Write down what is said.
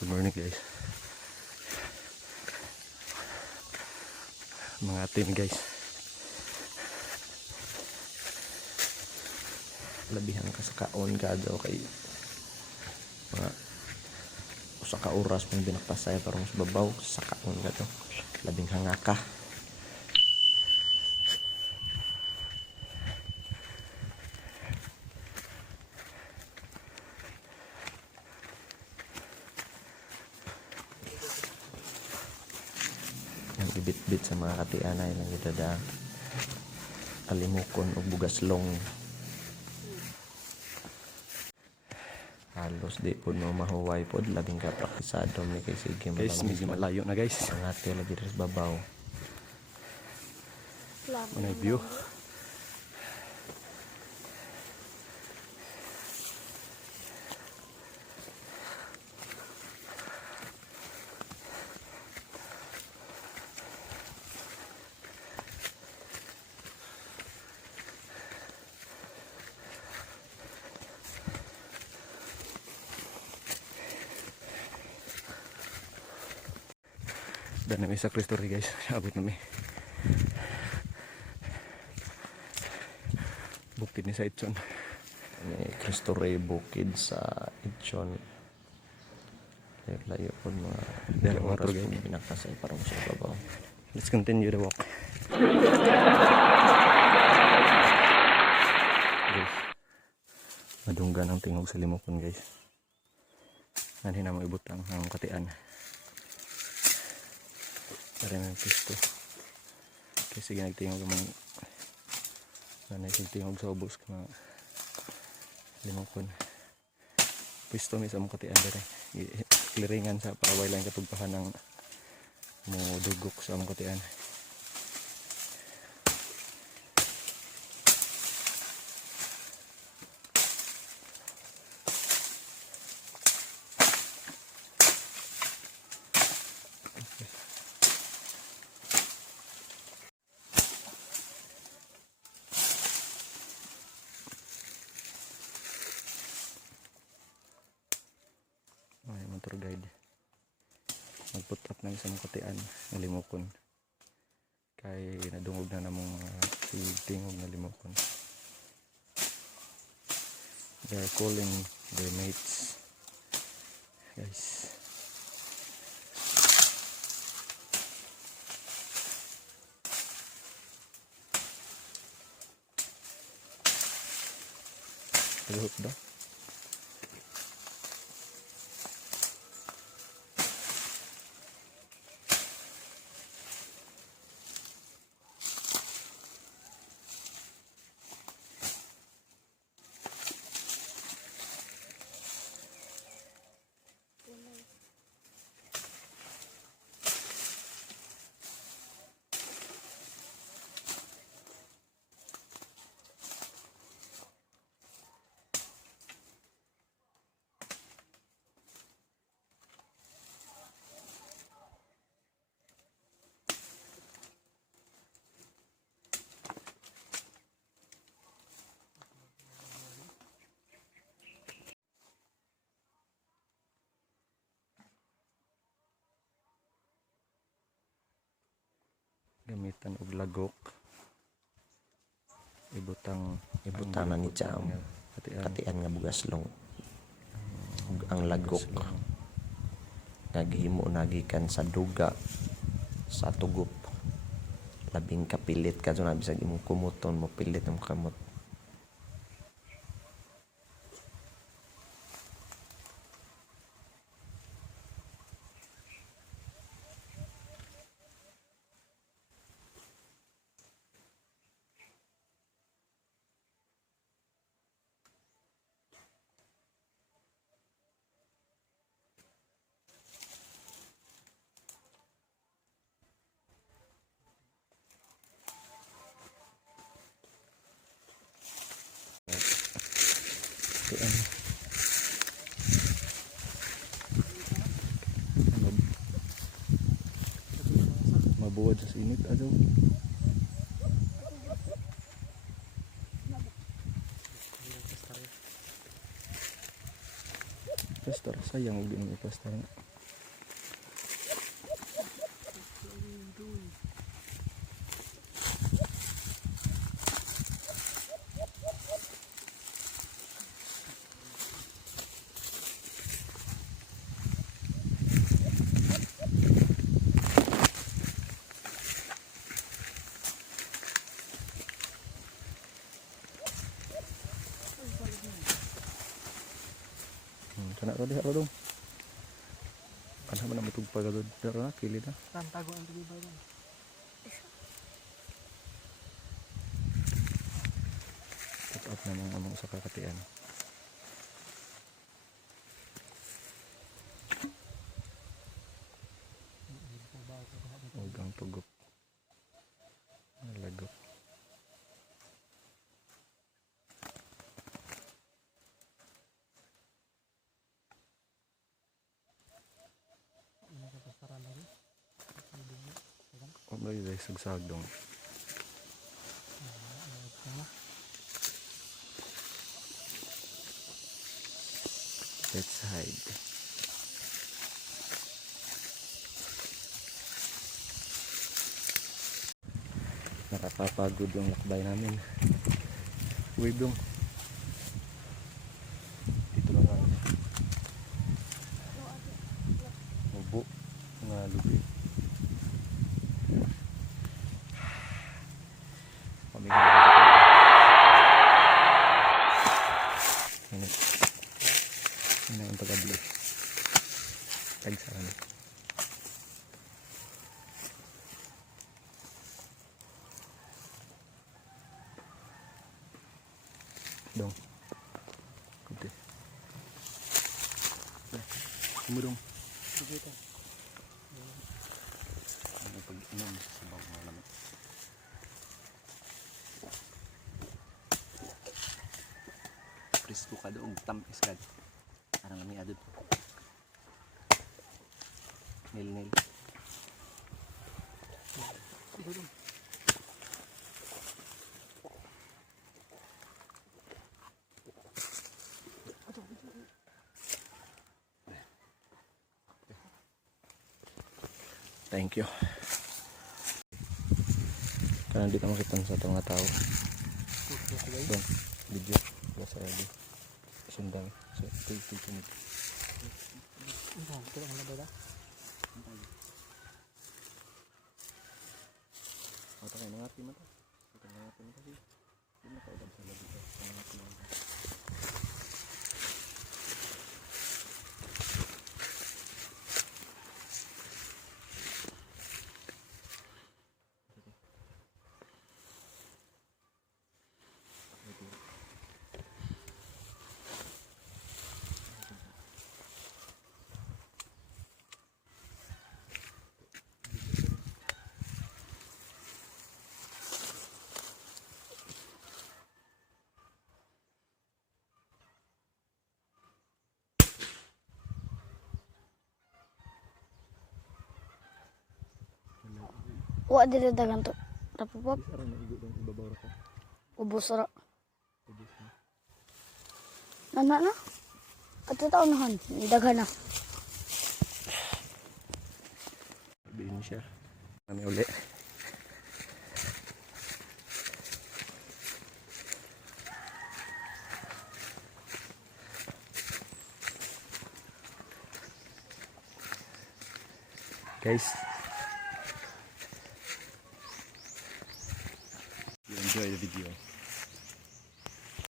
Good morning guys. Mga tin guys. Labihan ka sa kaon ka daw kay mga usa ka oras pang binakpasay parang sa babaw sa kaon ka to. Labing hanga ka. Yang ibit-bit sa mga katianay lang ito da alimukon o bugaslong. Halos di po no mahuway po labing ka praktisado ni kay sige Guys, medyo malayo na guys. ang ate lagi rin sa babaw. Ano view? Dan may sa Cristo rin guys. Abot na may bukid ni sa Itson. May Cristo Rey bukid sa Itson. Layo po mga Dalawang oras oras po binakpasay parang sa babaw. Let's continue the walk. Guys, madunggan ang tingog sa limokon guys. Nanhin na maibutang ang katian. Para may pisto. Kasi ginagtingog ang nanay tingog sa ubos ka mga limokon. Pisto may sa mong katian dere. Kliringan sa paraway lang katugpahan ng mo dugok sa mong katian. Ay, motor guide. Magput-up na sa mong katian ng limokon. Kay nadungog na namong tingog na limokon. They are calling their mates. Guys. Tagahot ba? Gamitan og lagok. Ibutang Ibutang na ni Cham. Katian nga bugaslong. Ug ang lagok naghimo nagikan sa duga sa tugop. Labing kapilit kadto na bisag imong kumuton mo pilit ang kamot. Katian. Mabuwad sa sinit adaw. Pastor sayang og dinhi pastor. Kana to diha dong. Kana man matug pagadod dara na kilid na. Tantago ang tubig ba yan? Put up na mga among usa ka katian. Huwag ang tugok. Nalagok. Nakapasaran lagi. Huwag na yung sagsag dong. Let's hide. Nakakapagod yung lakbay namin. Wave dong. Dito lang ang mubo nga lubi. Pamigil ini ang pagabli. Tagsaran. Dong. Kunti. Kamu dong. Dito. Ano pag-inom sa sabaw ng lamig. Presko ka doong tampis ka. Parang kami adot. Nil. Thank you. Karena di kamu kita sa mga tao. Dong, video. Biasa lagi. Sundang. So, ito. Ito ang labada. Mata kayo nangapi mata. Ito nangapi mata sih. Hindi na kayo sa lagi. Nangapi mata. Wa dili dagan to. Rapupop, Sarang naigo dong ibabaw ra ko. ubos ra. Ubus na. Nana na. Ato taon nahan, daghan na. Sabihin siya. Kami uli. Guys, you enjoy the video.